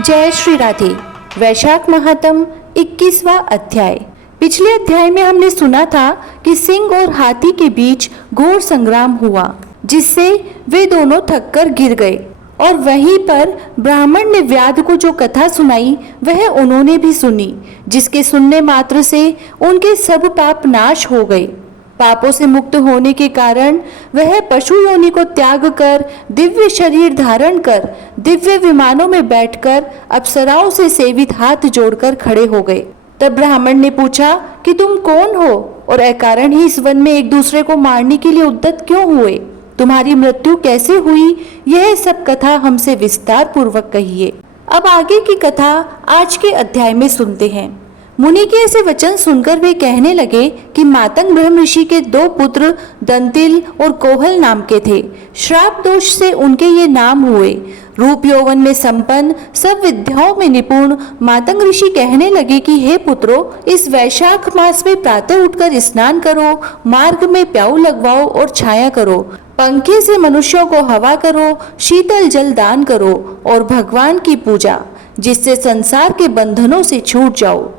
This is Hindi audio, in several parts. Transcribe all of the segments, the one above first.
जय श्री राधे। वैशाख महात्म 21वां अध्याय। पिछले अध्याय में हमने सुना था कि सिंह और हाथी के बीच घोर संग्राम हुआ, जिससे वे दोनों थककर गिर गए। और वहीं पर ब्राह्मण ने व्याध को जो कथा सुनाई वह उन्होंने भी सुनी, जिसके सुनने मात्र से उनके सब पाप नाश हो गए। पापों से मुक्त होने के कारण वह पशु योनि को त्याग कर दिव्य शरीर धारण कर दिव्य विमानों में बैठकर अप्सराओं से सेवित हाथ जोड़कर खड़े हो गए। तब ब्राह्मण ने पूछा कि तुम कौन हो और अकारण ही इस वन में एक दूसरे को मारने के लिए उद्यत क्यों हुए? तुम्हारी मृत्यु कैसे हुई? यह सब कथा हमसे विस्तार पूर्वक कहिए। अब आगे की कथा आज के अध्याय में सुनते हैं। मुनि के ऐसे वचन सुनकर वे कहने लगे कि मातंग ब्रह्म ऋषि के दो पुत्र दंतिल और कोहल नाम के थे। श्राप दोष से उनके ये नाम हुए। रूप यौवन में संपन्न, सब विद्याओं में निपुण मातंग ऋषि कहने लगे कि हे पुत्रों, इस वैशाख मास में प्रातः उठकर स्नान करो, मार्ग में प्याऊ लगवाओ और छाया करो, पंखे से मनुष्यों को हवा करो, शीतल जल दान करो और भगवान की पूजा, जिससे संसार के बंधनों से छूट जाओ।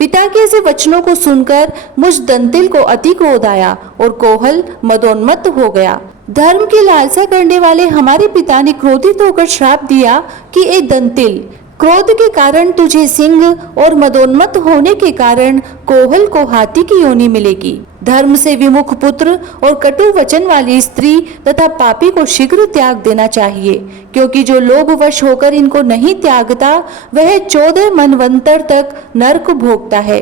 पिता के ऐसे वचनों को सुनकर मुझ दंतिल को अति क्रोध आया और कोहल मदोन्मत्त हो गया। धर्म की लालसा करने वाले हमारे पिता ने क्रोधित होकर श्राप दिया कि ए दंतिल, क्रोध के कारण तुझे सिंह और मदोन्मत्त होने के कारण कोहल को हाथी की योनि मिलेगी। धर्म से विमुख पुत्र और कटु वचन वाली स्त्री तथा पापी को शीघ्र त्याग देना चाहिए, क्योंकि जो लोभवश होकर इनको नहीं त्यागता वह 14 मनवंतर तक नरक भोगता है।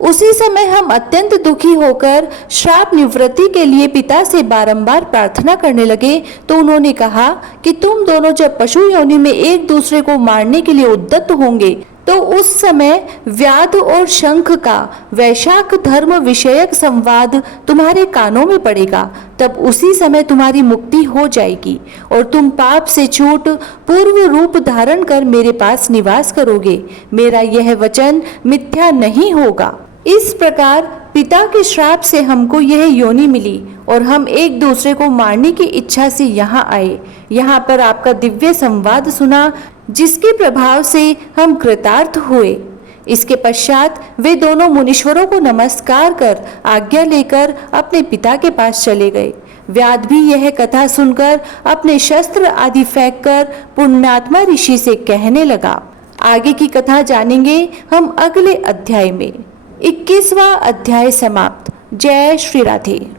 उसी समय हम अत्यंत दुखी होकर श्राप निवृत्ति के लिए पिता से बारंबार प्रार्थना करने लगे, तो उन्होंने कहा कि तुम दोनों जब पशु योनि में एक दूसरे को मारने के लिए उद्यत होंगे तो उस समय व्याध और शंख का वैशाख धर्म विषयक संवाद तुम्हारे कानों में पड़ेगा। तब उसी समय तुम्हारी मुक्ति हो जाएगी और तुम पाप से छूट पूर्व रूप धारण कर मेरे पास निवास करोगे। मेरा यह वचन मिथ्या नहीं होगा। इस प्रकार पिता के श्राप से हमको यह योनि मिली और हम एक दूसरे को मारने की इच्छा से यहाँ आए। यहाँ पर आपका दिव्य संवाद सुना, जिसके प्रभाव से हम कृतार्थ हुए। इसके पश्चात वे दोनों मुनीश्वरों को नमस्कार कर आज्ञा लेकर अपने पिता के पास चले गए। व्याध भी यह कथा सुनकर अपने शस्त्र आदि फेंक कर पुण्यात्मा ऋषि से कहने लगा। आगे की कथा जानेंगे हम अगले अध्याय में। 21वां अध्याय समाप्त। जय श्री राधे।